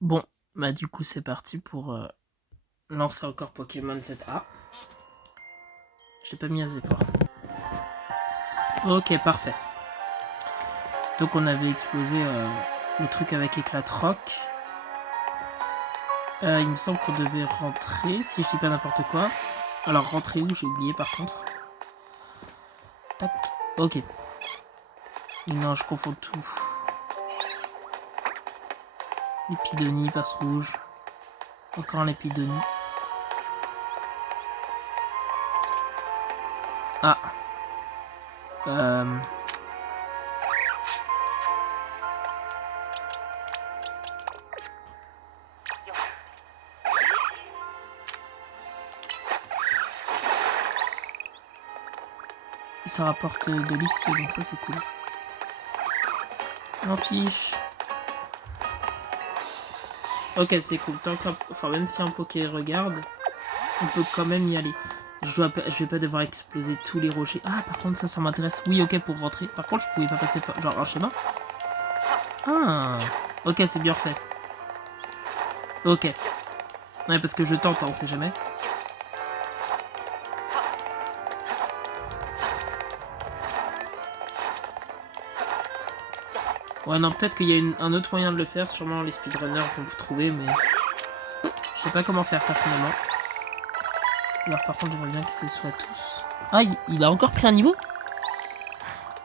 Bon, bah du coup c'est parti pour lancer encore Pokémon ZA. Je l'ai pas mis à zéro. Ok, parfait. Donc on avait explosé le truc avec éclat de roc. Il me semble qu'on devait rentrer, si je dis pas n'importe quoi. Alors rentrer où, j'ai oublié par contre. Tac. Ok. Non, je confonds tout. L'épidonie, passe rouge. Encore l'épidonie. Ah. Ça rapporte de l'XP, donc ça c'est cool. On fiche. Ok, c'est cool. Tant enfin, même si un Poké regarde, on peut quand même y aller. Je vais pas devoir exploser tous les rochers. Ah, par contre, ça m'intéresse. Oui, ok, pour rentrer. Par contre, je pouvais pas passer par genre un chemin. Ah, ok, c'est bien fait. Ok. Ouais, parce que je tente, hein, on sait jamais. Ouais, non, peut-être qu'il y a un autre moyen de le faire. Sûrement les speedrunners vont vous trouver, mais je sais pas comment faire personnellement. Alors, par contre, j'aimerais bien qu'ils se soient tous. Ah, il a encore pris un niveau?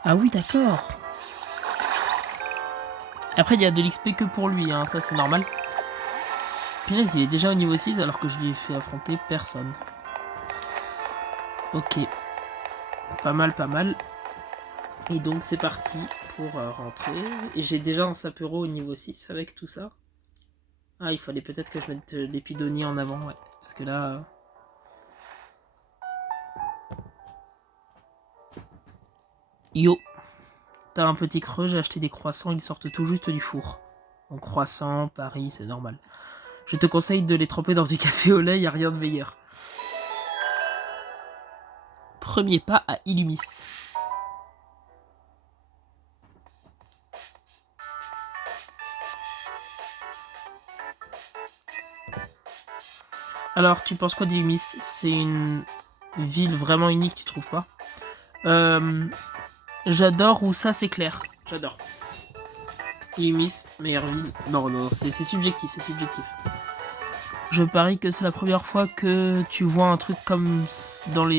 Ah oui, d'accord. Après, il y a de l'XP que pour lui, hein, ça c'est normal. Punaise, il est déjà au niveau 6 alors que je lui ai fait affronter personne. Ok. Pas mal, pas mal. Et donc c'est parti pour rentrer. Et j'ai déjà un Sapero au niveau 6 avec tout ça. Ah, il fallait peut-être que je mette l'épidonie en avant, ouais. Parce que là... Yo. T'as un petit creux, j'ai acheté des croissants, ils sortent tout juste du four. Donc croissant, Paris, c'est normal. Je te conseille de les tremper dans du café au lait, y a rien de meilleur. Premier pas à Illumis. Alors, tu penses quoi d'Illumis? C'est une ville vraiment unique, tu trouves pas? J'adore où ça c'est clair. J'adore. Illumis, meilleure ville. Non, non, c'est subjectif, c'est subjectif. Je parie que c'est la première fois que tu vois un truc comme dans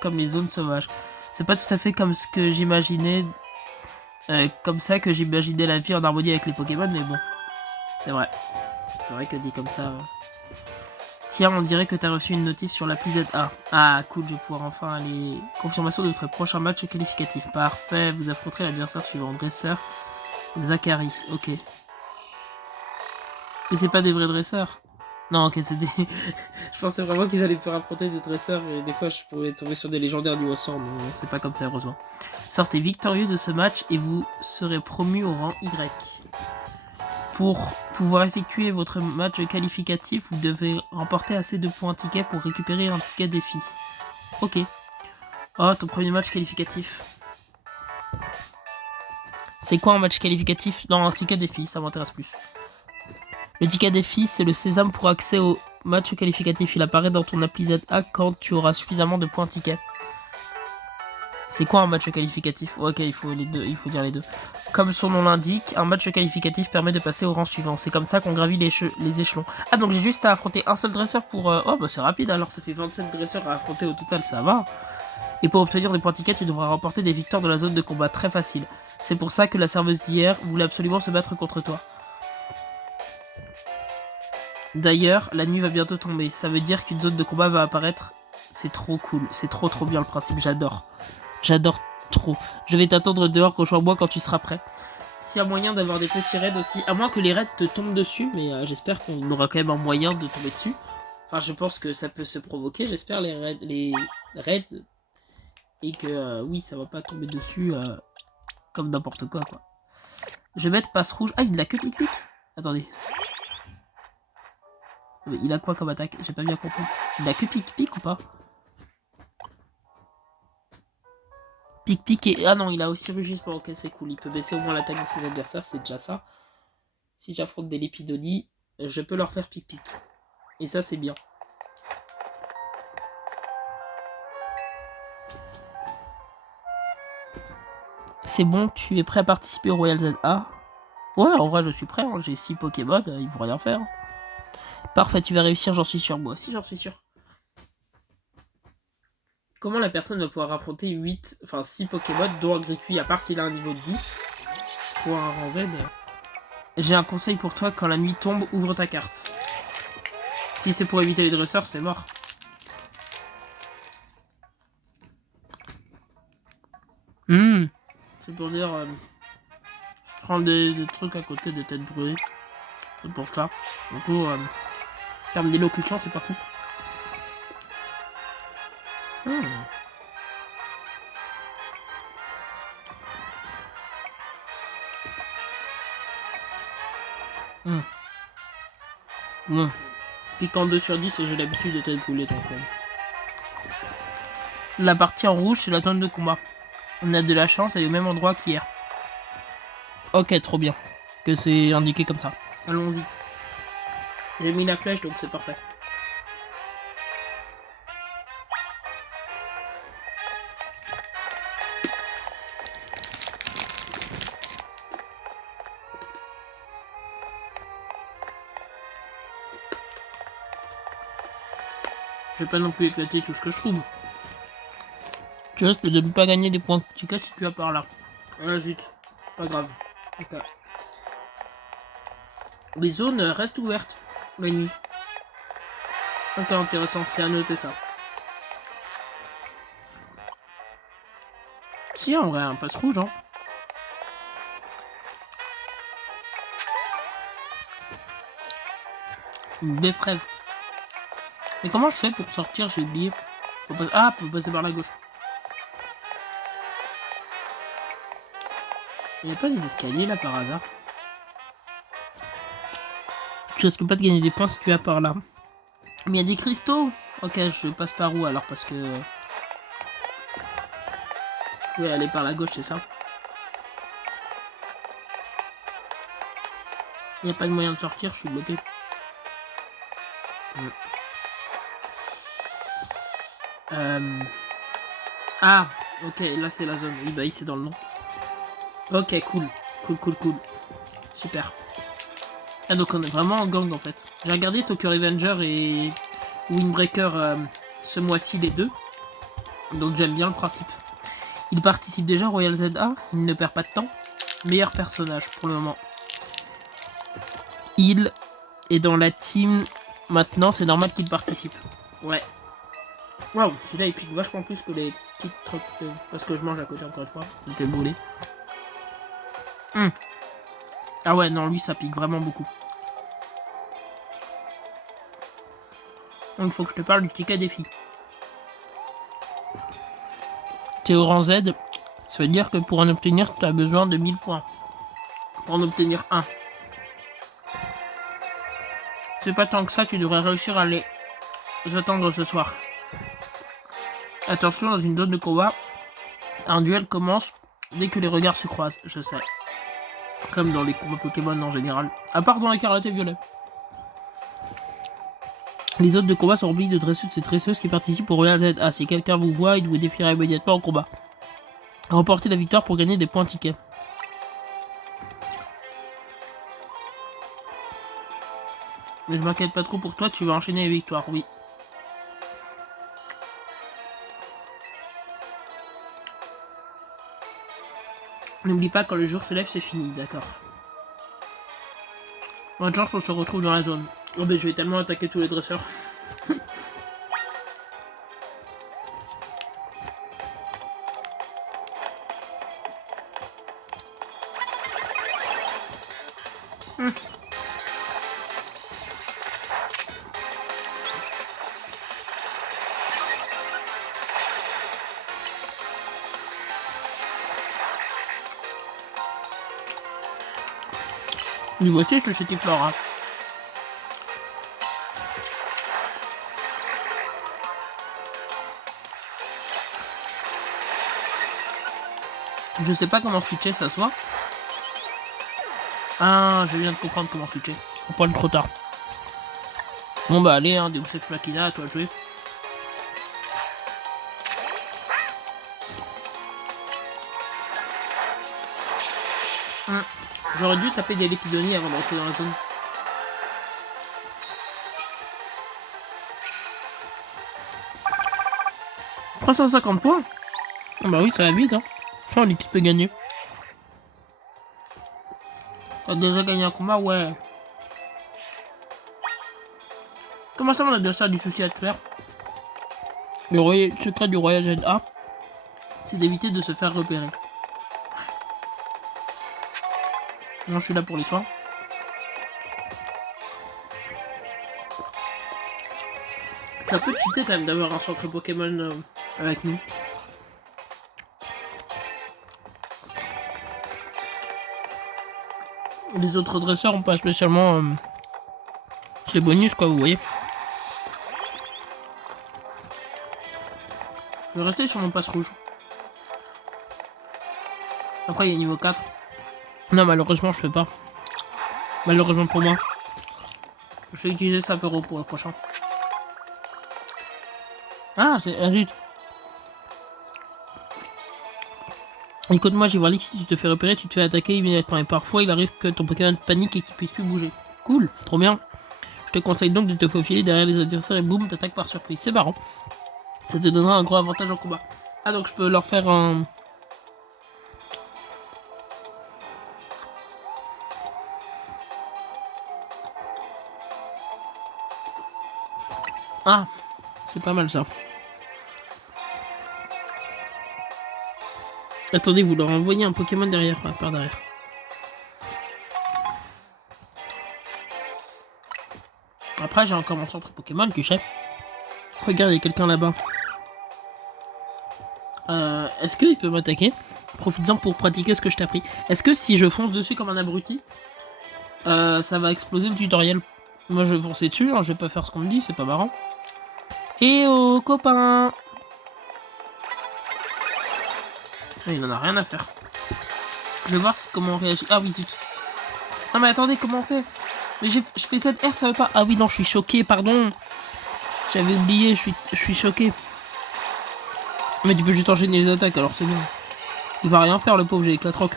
comme les zones sauvages. C'est pas tout à fait comme ce que j'imaginais, comme ça que j'imaginais la vie en harmonie avec les Pokémon, mais bon, c'est vrai. C'est vrai que dit comme ça. Tiens, on dirait que t'as reçu une notif sur l'appli ZA. Ah, cool, je vais pouvoir enfin aller. Confirmation de votre prochain match qualificatif. Parfait, vous affronterez l'adversaire suivant. Dresseur, Zachary. Ok. Mais c'est pas des vrais dresseurs. Non, ok, c'est des. Je pensais vraiment qu'ils allaient faire affronter des dresseurs, mais des fois je pourrais tomber sur des légendaires du Haut-Sang, mais non, c'est pas comme ça, heureusement. Sortez victorieux de ce match et vous serez promu au rang Y. Pour pouvoir effectuer votre match qualificatif, vous devez remporter assez de points tickets pour récupérer un ticket défi. Ok. Oh, ton premier match qualificatif. C'est quoi un match qualificatif? Non, un ticket défi, ça m'intéresse plus. Le ticket défi, c'est le sésame pour accès au match qualificatif. Il apparaît dans ton appli ZA quand tu auras suffisamment de points tickets. C'est quoi un match qualificatif? Ok, il faut dire les deux. Comme son nom l'indique, un match qualificatif permet de passer au rang suivant. C'est comme ça qu'on gravit les échelons. Ah, donc j'ai juste à affronter un seul dresseur pour... Oh, bah c'est rapide alors, ça fait 27 dresseurs à affronter au total, ça va. Et pour obtenir des points tickets, tu devras remporter des victoires de la zone de combat très facile. C'est pour ça que la serveuse d'hier voulait absolument se battre contre toi. D'ailleurs, la nuit va bientôt tomber. Ça veut dire qu'une zone de combat va apparaître. C'est trop cool. C'est trop bien le principe. J'adore. J'adore trop. Je vais t'attendre dehors, rejoins-moi quand tu seras prêt. S'il y a moyen d'avoir des petits raids aussi, à moins que les raids te tombent dessus, mais j'espère qu'on aura quand même un moyen de tomber dessus. Enfin, je pense que ça peut se provoquer, j'espère, les raids. Et que, oui, ça va pas tomber dessus comme n'importe quoi. Je vais mettre passe rouge. Ah, il a que pic-pic. Attendez. Il a quoi comme attaque? J'ai pas bien compris. Il a que pic-pic ou pas? Pic-pic et... Ah non, il a aussi rugissement. Ok, c'est cool. Il peut baisser au moins l'attaque de ses adversaires. C'est déjà ça. Si j'affronte des Lépidonie, je peux leur faire pic-pic. Et ça, c'est bien. C'est bon, tu es prêt à participer au Royal ZA? Ouais, en vrai, je suis prêt. Hein. J'ai 6 Pokémon, ils vont rien faire. Parfait, tu vas réussir, j'en suis sûr. Moi aussi, j'en suis sûr. Comment la personne va pouvoir affronter 6 Pokémon, dont un Grituit, à part s'il a un niveau de 10 pour un rang Z. J'ai un conseil pour toi, quand la nuit tombe, ouvre ta carte. Si c'est pour éviter les dresseurs, c'est mort. C'est pour dire... je prends des trucs à côté de tête brûlée. C'est pour ça. Du coup, en termes d'élocution, c'est pas fou. Piquant 2 sur 10 et j'ai l'habitude de tête brûlée donc. La partie en rouge, c'est la zone de combat. On a de la chance, elle est au même endroit qu'hier. Ok, trop bien. Que c'est indiqué comme ça. Allons-y. J'ai mis la flèche donc c'est parfait. Je vais pas non plus éclater tout ce que je trouve. Tu risques de ne pas gagner des points si tu vas par là. Ah zut, pas grave. Okay. Les zones restent ouvertes la nuit. Ok, intéressant, c'est à noter ça. Si, en vrai, un passe rouge, hein. Une baie frève. Mais comment je fais pour sortir? J'ai oublié. Faut passer par la gauche. Il n'y a pas des escaliers là par hasard? Tu risques pas de gagner des points si tu vas par là. Mais il y a des cristaux. Ok, je passe par où alors parce que... je vais aller par la gauche, c'est ça? Il n'y a pas de moyen de sortir, je suis bloqué. Ah, ok, là c'est la zone. Oui, bah c'est dans le nom. Ok, cool. Cool. Super. Ah, donc on est vraiment en gang en fait. J'ai regardé Tokyo Revenger et Windbreaker ce mois-ci, les deux. Donc j'aime bien le principe. Il participe déjà au Royal ZA, il ne perd pas de temps. Meilleur personnage pour le moment. Il est dans la team maintenant, c'est normal qu'il participe. Ouais. Waouh, celui-là il pique vachement plus que les petites trucs. Parce que je mange à côté encore une fois. Il fait brûler. Ah ouais, non, lui ça pique vraiment beaucoup. Donc il faut que je te parle du ticket défi. T'es au rang Z, ça veut dire que pour en obtenir, tu as besoin de 1000 points. Pour en obtenir un. C'est pas tant que ça, tu devrais réussir à les attendre ce soir. Attention, dans une zone de combat, un duel commence dès que les regards se croisent, je sais. Comme dans les combats Pokémon en général. À part dans les karatés violets. Les zones de combat sont remplies de dresseuses et dresseuses qui participent au Royal ZA. Si quelqu'un vous voit, il vous défiera immédiatement en combat. Remportez la victoire pour gagner des points tickets. Mais je m'inquiète pas trop pour toi, tu vas enchaîner les victoires, oui. N'oublie pas, quand le jour se lève, c'est fini, d'accord. Bonne chance, on se retrouve dans la zone. Oh ben je vais tellement attaquer tous les dresseurs. Lui aussi, je le sais Flora. Je sais pas comment switcher, ça soit. Ah, je viens de comprendre comment switcher. On prend le trop tard. Bon bah allez, hein, Deus Ex Machina, à toi de jouer. J'aurais dû taper des Lépidonies avant d'entrer dans la zone. « 350 points. Ah bah oui, ça va vite, hein. Oh, l'XP gagné. T'as déjà gagné un combat, ouais. Comment ça, mon adversaire a du souci à te faire? Le secret du Royal ZA, c'est d'éviter de se faire repérer. Moi, je suis là pour les soins. Ça peut cheater quand même d'avoir un centre Pokémon avec nous. Les autres dresseurs ont pas spécialement ces bonus, quoi, vous voyez. Je vais rester sur mon passe rouge. Après, il y a niveau 4. Non, malheureusement, je peux pas. Malheureusement pour moi. Je vais utiliser Sapero pour le prochain. Ah, c'est... Ah, zut. Écoute-moi, j'ai voir si tu te fais repérer, tu te fais attaquer immédiatement. Et parfois, il arrive que ton Pokémon panique et qu'il puisse plus bouger. Cool, trop bien. Je te conseille donc de te faufiler derrière les adversaires et boum, t'attaques par surprise. C'est marrant. Ça te donnera un gros avantage en combat. Ah, donc je peux leur faire un... Ah, c'est pas mal ça. Attendez, vous leur envoyez un Pokémon derrière, par derrière. Après, j'ai encore mon centre Pokémon, tu sais. Regarde, il y a quelqu'un là-bas. Est-ce qu'il peut m'attaquer? Profites-en pour pratiquer ce que je t'ai appris. Est-ce que si je fonce dessus comme un abruti, ça va exploser le tutoriel? Moi, je vais foncer dessus, hein, je vais pas faire ce qu'on me dit, c'est pas marrant. Et oh, copain! Il en a rien à faire. Je vais voir comment on réagit. Ah oui, zut. Non mais attendez, comment on fait? Mais je fais cette R, ça veut pas... Ah oui, non, je suis choqué, pardon. J'avais oublié, je suis choqué. Mais tu peux juste enchaîner les attaques, alors c'est bien. Il va rien faire, le pauvre, j'ai éclatroc.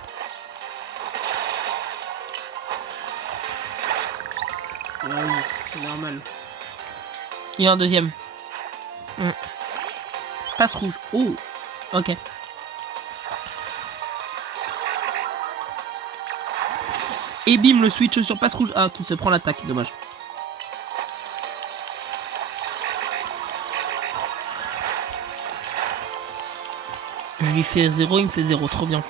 Ah oui, c'est normal. Il y a un deuxième. Passe rouge. Oh, ok. Et bim, le switch sur passe rouge. Ah, qui se prend l'attaque, dommage. Je lui fais 0, il me fait 0, trop bien.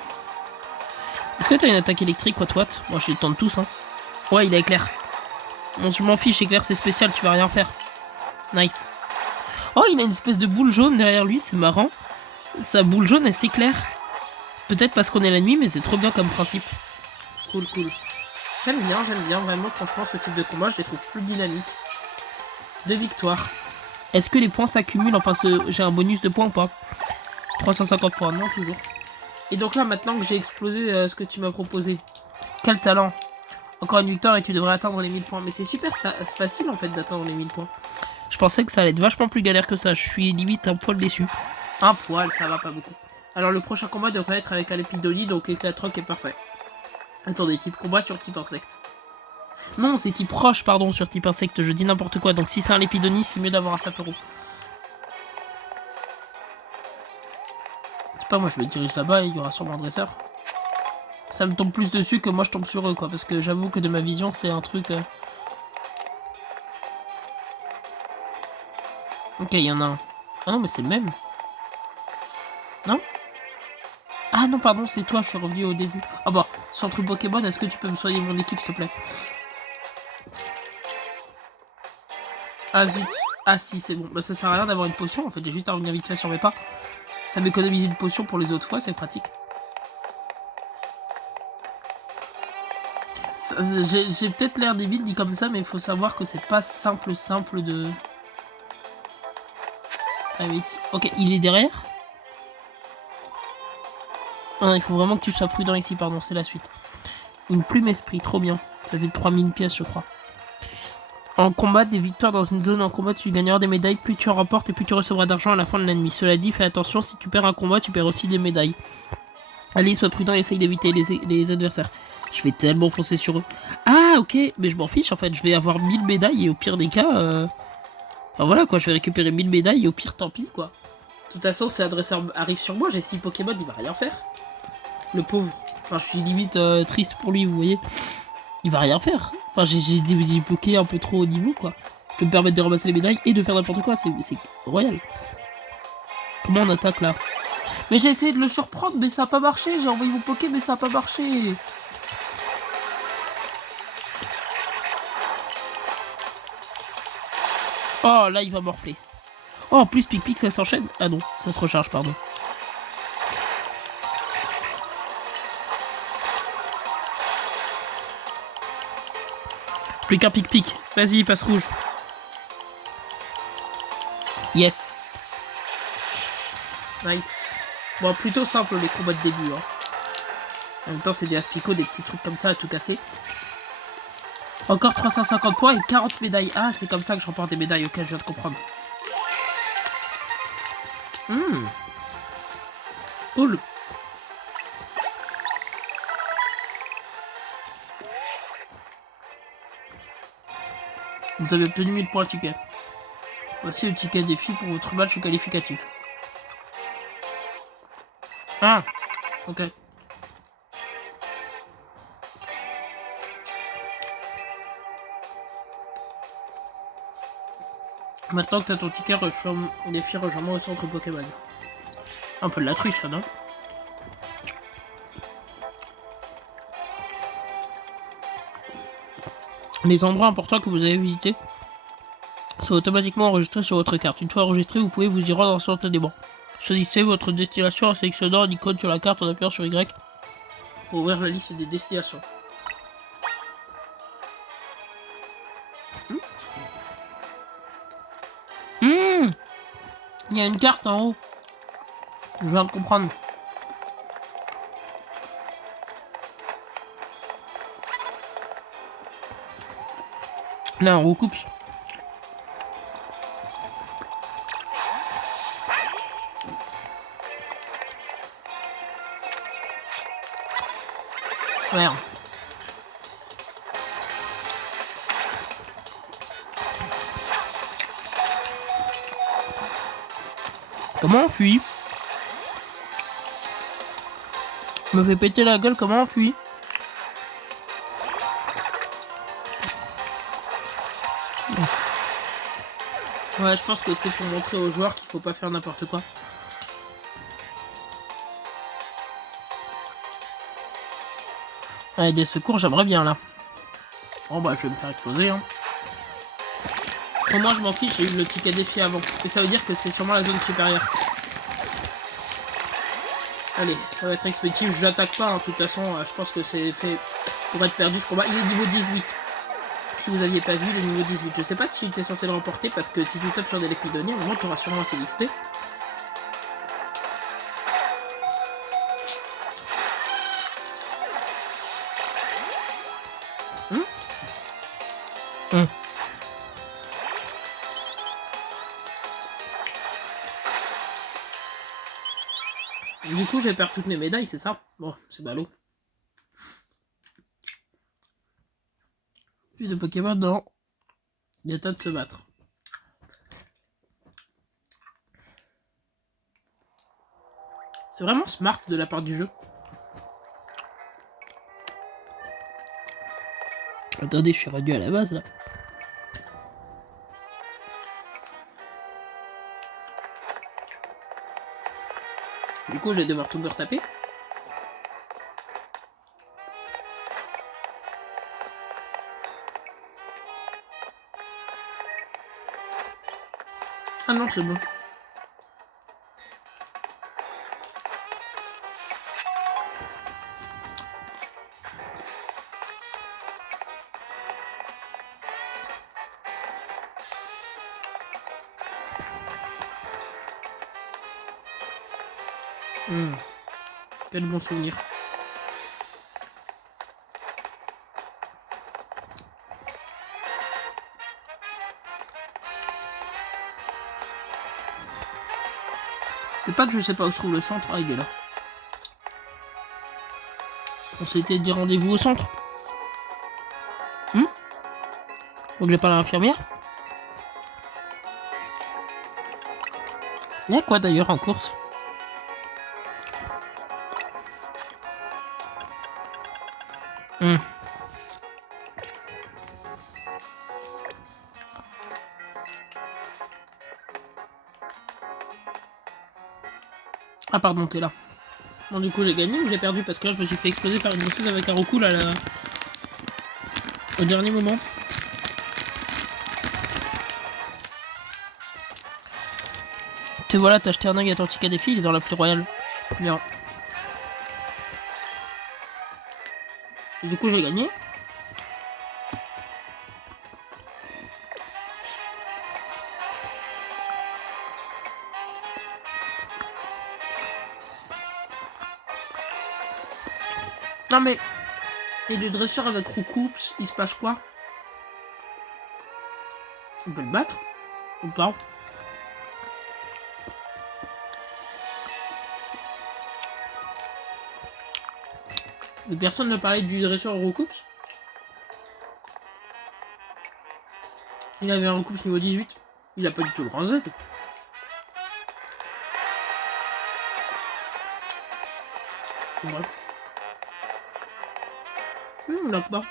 Est-ce que t'as une attaque électrique, what? Moi, je les tente tous, hein. Ouais, il a éclair. Bon, je m'en fiche, éclair, c'est spécial, tu vas rien faire. Nice. Oh, il a une espèce de boule jaune derrière lui, c'est marrant. Sa boule jaune, elle s'éclaire. Peut-être parce qu'on est la nuit, mais c'est trop bien comme principe. Cool, cool. J'aime bien, vraiment, franchement, ce type de combat, je les trouve plus dynamiques. 2 victoires. Est-ce que les points s'accumulent? Enfin, j'ai un bonus de points ou pas? 350 points, non, toujours. Et donc là, maintenant que j'ai explosé ce que tu m'as proposé, quel talent! Encore une victoire et tu devrais atteindre les 1000 points. Mais c'est super, c'est facile en fait d'atteindre les 1000 points. Je pensais que ça allait être vachement plus galère que ça. Je suis limite un poil déçu. Un poil, ça va pas beaucoup. Alors le prochain combat devrait être avec un Épidoli, donc Éclatroc est parfait. Attendez, type combat sur type insecte. Non, c'est type roche, pardon, sur type insecte. Je dis n'importe quoi. Donc si c'est un Lépidonie, c'est mieux d'avoir un Sapero. C'est pas moi, je me dirige là-bas et il y aura sûrement un dresseur. Ça me tombe plus dessus que moi je tombe sur eux, quoi. Parce que j'avoue que de ma vision, c'est un truc... Ok, il y en a un. Ah non, mais c'est le même. Non? Ah non, pardon, c'est toi, je suis revenu au début. Ah bah, centre Pokémon, est-ce que tu peux me soigner mon équipe, s'il te plaît? Ah zut. Ah si, c'est bon. Bah ça sert à rien d'avoir une potion, en fait, j'ai juste à revenir vite fait sur mes pas. Ça m'économise une potion pour les autres fois, c'est pratique. J'ai peut-être l'air débile dit comme ça, mais il faut savoir que c'est pas simple de... Ah oui, ok, il est derrière. Ah, il faut vraiment que tu sois prudent ici, pardon, c'est la suite. Une plume esprit, trop bien. Ça fait 3000 pièces, je crois. En combat, des victoires dans une zone en combat, tu gagneras des médailles. Plus tu en remportes et plus tu recevras d'argent à la fin de l'ennemi. Cela dit, fais attention, si tu perds un combat, tu perds aussi des médailles. Allez, sois prudent et essaye d'éviter les adversaires. Je vais tellement foncer sur eux. Ah, ok, mais je m'en fiche en fait. Je vais avoir 1000 médailles et au pire des cas. Enfin voilà quoi, je vais récupérer 1000 médailles et au pire, tant pis quoi. De toute façon, si l'adversaire arrive sur moi, j'ai 6 Pokémon, il va rien faire. Le pauvre. Enfin, je suis limite triste pour lui, vous voyez. Il va rien faire. Enfin, j'ai des Poké un peu trop haut niveau quoi. Je peux me permettre de ramasser les médailles et de faire n'importe quoi, c'est royal. Comment on attaque là? Mais j'ai essayé de le surprendre, mais ça a pas marché. J'ai envoyé mon Poké, mais ça a pas marché. Oh, là, il va morfler. Oh, en plus, Pic-Pic, ça s'enchaîne. Ah non, ça se recharge, pardon. Plus qu'un Pic-Pic. Vas-y, passe rouge. Yes. Nice. Bon, plutôt simple les combats de début. Hein. En même temps, c'est des aspicots, des petits trucs comme ça à tout casser. Encore 350 points et 40 médailles. Ah, c'est comme ça que je remporte des médailles. Ok, je viens de comprendre. Cool. Vous avez obtenu 1000 points ticket. Voici le ticket défi pour votre match qualificatif. Ah, ok. Maintenant que t'as ton ticket, défi rejoins au centre Pokémon. Un peu de la triche, ça, non? Les endroits importants que vous avez visités sont automatiquement enregistrés sur votre carte. Une fois enregistrés, vous pouvez vous y rendre instantanément. Choisissez votre destination en sélectionnant une icône sur la carte en appuyant sur Y pour ouvrir la liste des destinations. Il y a une carte en haut. Je viens de comprendre. Là, on recoupe. Merde. Comment on fuit? Me fait péter la gueule, comment on fuit? Ouais, je pense que c'est pour montrer aux joueurs qu'il faut pas faire n'importe quoi. Allez, des secours, j'aimerais bien là. Bon bah, je vais me faire exploser. Hein. Pour moi, je m'en fiche, j'ai eu le ticket défi avant. Et ça veut dire que c'est sûrement la zone supérieure. Allez, ça va être expéditif, je l'attaque pas, hein. De toute façon, je pense que c'est fait pour être perdu ce combat. Il est niveau 18. Si vous aviez pas vu, le niveau 18. Je sais pas si tu étais censé le remporter, parce que si tu tapes sur des Lepidoniens, au moins tu auras sûrement assez d'XP. Du coup, je vais perdre toutes mes médailles, c'est ça? Bon, c'est ballot. Plus de Pokémon dans l'état de se battre. C'est vraiment smart de la part du jeu. Attendez, je suis rendu à la base là. Du coup, je vais devoir tout me retaper. Ah non, c'est bon. Quel bon souvenir. C'est pas que je sais pas où se trouve le centre. Ah, il est là. On s'était dit rendez-vous au centre. Donc j'ai parlé à l'infirmière. Il y a quoi d'ailleurs en course? Ah pardon, t'es là. Bon du coup j'ai gagné ou j'ai perdu parce que là je me suis fait exploser par une bosseuse avec un recul à la... au dernier moment. Te voilà, t'as acheté un œil à ton ticket des filles, il est dans la plus royale. Bien. Et du coup j'ai gagné. Non mais... Et le dresseur avec Roucoups, il se passe quoi? On peut le battre? Ou pas? Mais personne ne parlait du dresseur Roucoups? Il avait un Roucoups niveau 18. Il a pas du tout le grand Z. Bref. On l'a pas.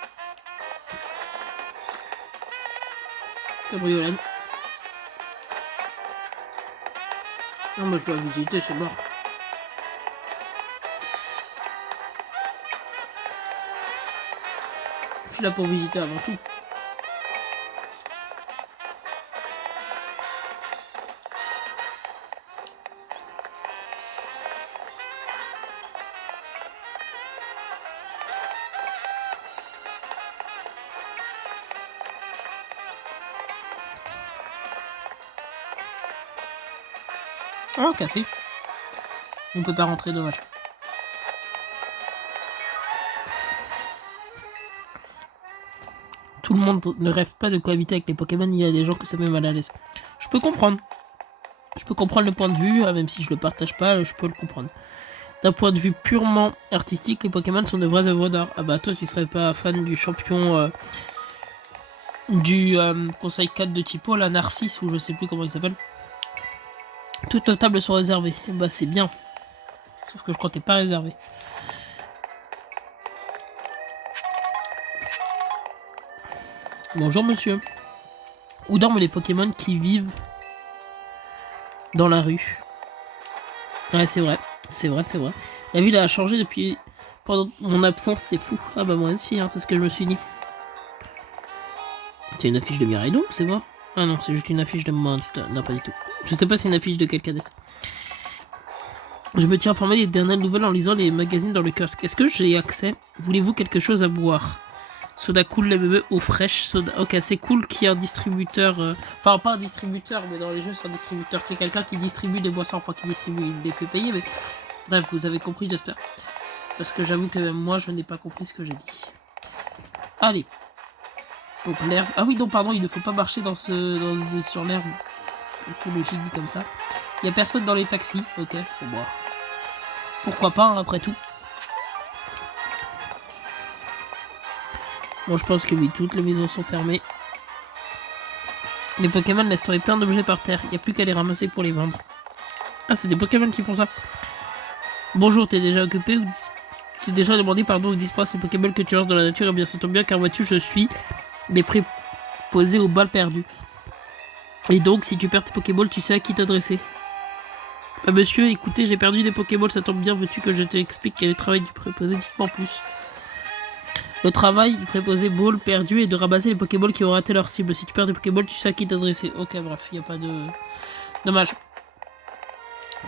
Cabriolène. Non, mais je dois visiter, c'est mort. Je suis là pour visiter avant tout. Oh, café. On peut pas rentrer, dommage. Tout le monde ne rêve pas de cohabiter avec les Pokémon, il y a des gens que ça met mal à l'aise. Je peux comprendre. Je peux comprendre le point de vue, même si je le partage pas, je peux le comprendre. D'un point de vue purement artistique, les Pokémon sont de vraies œuvres d'art. Ah bah toi tu serais pas fan du champion du conseil 4 de Typo, la Narcisse, ou je sais plus comment il s'appelle. Toutes nos tables sont réservées. Et bah c'est bien. Sauf que je crois que t'es pas réservé. Bonjour monsieur. Où dorment les Pokémon qui vivent dans la rue? Ouais, c'est vrai. C'est vrai, c'est vrai. La ville a changé depuis... Pendant mon absence, c'est fou. Ah bah moi aussi, hein, c'est ce que je me suis dit. C'est une affiche de Miraidon, c'est moi? Ah non, c'est juste une affiche de Monster. Non, pas du tout. Je sais pas si c'est une affiche de quelqu'un d'autre. Je me tiens informé des dernières nouvelles en lisant les magazines dans le kiosque. Est-ce que j'ai accès? Voulez-vous quelque chose à boire? Soda cool, les bébés, eau fraîche, soda... Ok, c'est cool qu'il y ait un distributeur... Enfin, pas un distributeur, mais dans les jeux, c'est un distributeur. C'est quelqu'un qui distribue des boissons, enfin qui distribue, il les fait payer, mais... Bref, vous avez compris, j'espère. Parce que j'avoue que même moi, je n'ai pas compris ce que j'ai dit. Allez. Donc l'herbe... Ah oui, non, pardon, il ne faut pas marcher sur l'herbe. C'est un peu logique dit comme ça. Il n'y a personne dans les taxis. Ok, faut boire. Pourquoi pas, hein, après tout. Bon, je pense que oui, toutes les maisons sont fermées. Les Pokémon laissent tomber plein d'objets par terre. Il n'y a plus qu'à les ramasser pour les vendre. Ah, c'est des Pokémon qui font ça. Bonjour, t'es déjà occupé ou t'es déjà demandé pardon où disparaissent ces Pokémon que tu lances dans la nature? Eh bien, ça tombe bien car vois-tu, je suis les préposés aux balles perdues. Et donc, si tu perds tes Pokéballs, tu sais à qui t'adresser. Ah, monsieur, écoutez, j'ai perdu des Pokéballs, ça tombe bien. Veux-tu que je t'explique quel est le travail du préposé? Dites-moi en plus. Le travail du préposé ball perdu est de ramasser les Pokéballs qui ont raté leur cible. Si tu perds des Pokéballs, tu sais à qui t'adresser. Ok, bref, il n'y a pas de... Dommage.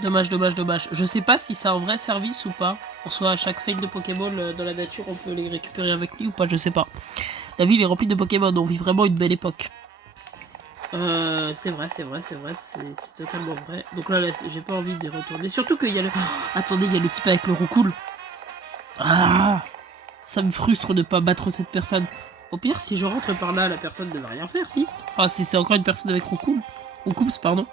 Dommage, dommage, dommage. Je sais pas si c'est un vrai service ou pas. En soit, à chaque fail de Pokéball dans la nature, on peut les récupérer avec lui ou pas, je sais pas. La ville est remplie de Pokémon, on vit vraiment une belle époque. C'est vrai, c'est totalement vrai. Donc là j'ai pas envie de retourner. Surtout qu'il y a le... Attendez, il y a le type avec le roucoule. Ah, ça me frustre de pas battre cette personne. Au pire, si je rentre par là, la personne ne va rien faire, si. Ah, si c'est encore une personne avec roucoule. Roucoups, pardon.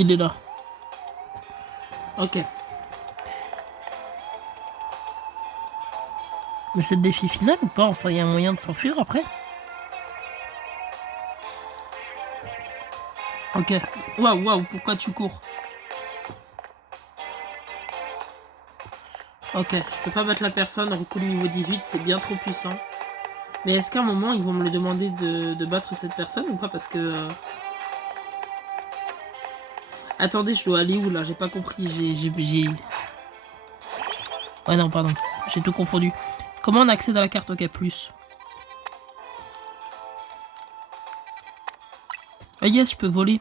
Il est là. Ok. Mais c'est le défi final ou pas? Enfin, il y a un moyen de s'enfuir après? Ok. Waouh, waouh, pourquoi tu cours? Ok, je peux pas battre la personne, recul niveau 18, c'est bien trop puissant. Mais est-ce qu'à un moment, ils vont me le demander de battre cette personne ou pas? Parce que... Attendez, je dois aller où là? J'ai pas compris, j'ai... Ouais, non, pardon. J'ai tout confondu. Comment on accède à la carte? Ok, plus. Ah yes, je peux voler.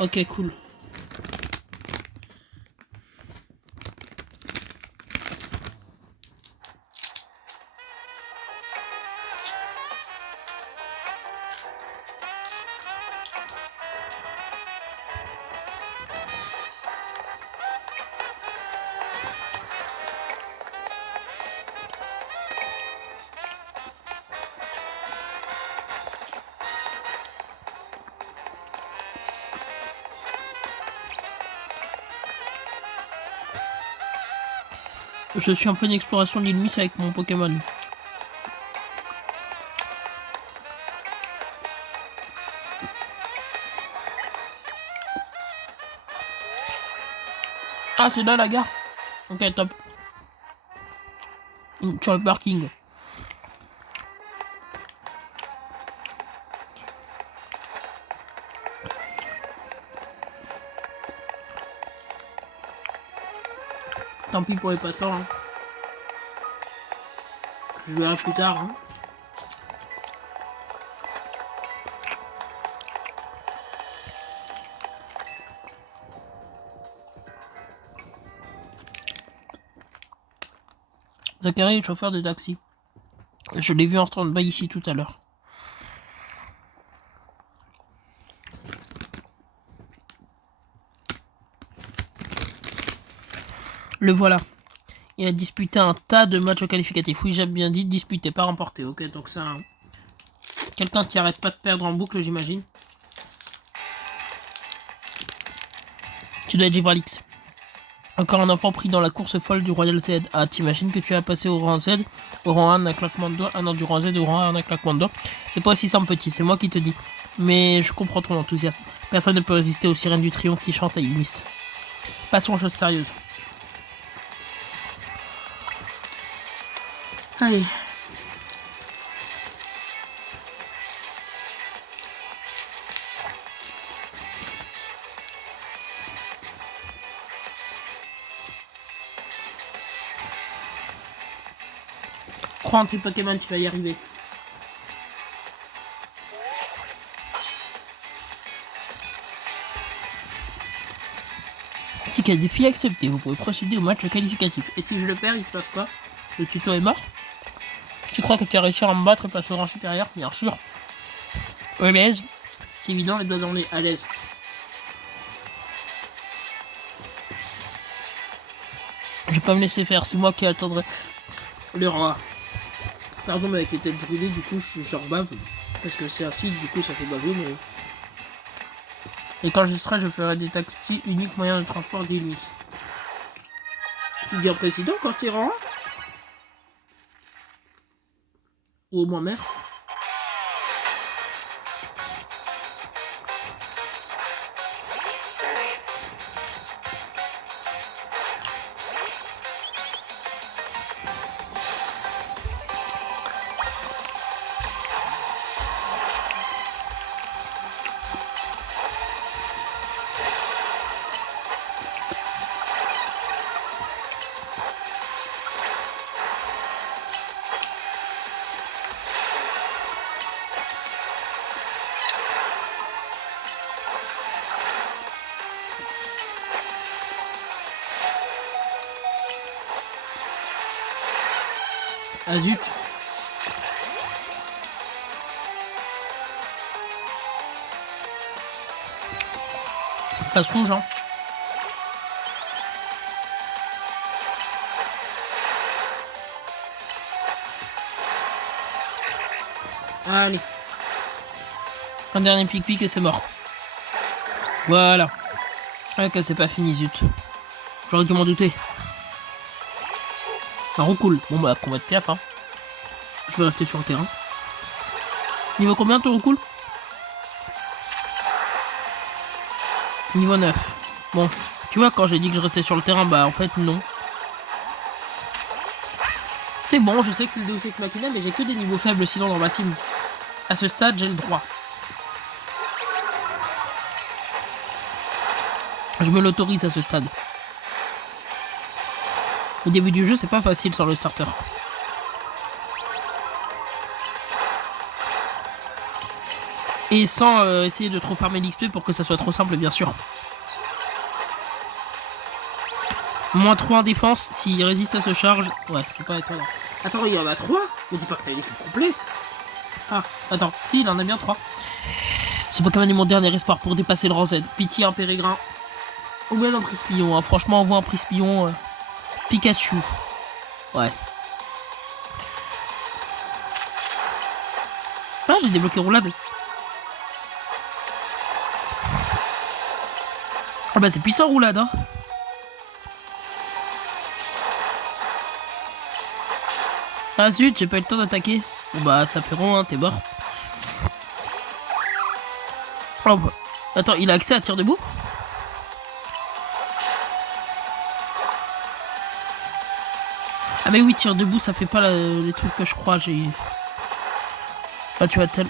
Ok, cool. Je suis en pleine exploration de l'île Miss avec mon Pokémon. Ah, c'est là la gare? Ok, top. Sur le parking. Tant pis pour les passants. Hein. Je verrai plus tard. Hein. Zachary est chauffeur de taxi. Je l'ai vu en stand-by ici tout à l'heure. Le voilà. Il a disputé un tas de matchs qualificatifs. Oui, j'ai bien dit disputé, pas remporté. Ok, donc c'est un... quelqu'un qui arrête pas de perdre en boucle, j'imagine. Tu dois être Givralix. Encore un enfant pris dans la course folle du Royal Z. Ah, t'imagines que tu as passé au rang Z, au rang 1 d'un claquement de doigts. Ah non, du rang Z au rang 1 d'un claquement de doigts. C'est pas aussi simple, petit, c'est moi qui te dis. Mais je comprends ton enthousiasme. Personne ne peut résister aux sirènes du triomphe qui chantent à Ilmis. Passons aux choses sérieuses. Allez. Crois en tes Pokémon, tu vas y arriver. Ticket défi accepté, vous pouvez procéder au match qualificatif. Et si je le perds, il se passe quoi? Le tuto est mort? Tu crois que tu as réussi à me battre et passer au rang supérieur? Bien sûr. À l'aise. C'est évident, les doigts dans les à l'aise. Je vais pas me laisser faire, c'est moi qui attendrai le roi. Pardon, mais avec les têtes brûlées, du coup, je genre bave. Parce que c'est acide, du coup, ça fait baver, mais... Et quand je serai, je ferai des taxis, unique moyen de transport d'Ilmis. Tu dis au président quand tu rentres? Ou au moins maire? Ah zut. Ça se rouge, hein. Allez. Un dernier pic-pic et c'est mort. Voilà. Ok, c'est pas fini, zut. J'aurais dû m'en douter. Ça cool. Bon bah, combat de piaf, hein. Je vais rester sur le terrain. Niveau combien, tout cool? Niveau 9. Bon, tu vois, quand j'ai dit que je restais sur le terrain, bah en fait, non. C'est bon, je sais que c'est le Deus Ex Machina, mais j'ai que des niveaux faibles sinon dans ma team. À ce stade, j'ai le droit. Je me l'autorise à ce stade. Au début du jeu, c'est pas facile sur le starter. Et sans essayer de trop farmer l'XP pour que ça soit trop simple, bien sûr. Moins 3 en défense, s'il résiste à ce charge. Ouais, c'est pas étonnant. Attends, il y en a 3? Me dis pas que t'as une équipe complète. Ah, attends, si, il en a bien 3. Ce Pokémon est mon dernier espoir pour dépasser le rang Z. Pitié, un pérégrin. Ou bien un Prispion. Hein. Franchement, on voit un Prispion. Pikachu. Ouais. Ah, j'ai débloqué roulade. Ah bah c'est puissant roulade, hein. Ah zut, j'ai pas eu le temps d'attaquer. Bon bah ça fait rond, hein, t'es mort. Oh bah. Attends, il a accès à tir debout? Ah mais oui, tir debout, ça fait pas les trucs que je crois, j'ai... Ah tu vois tel...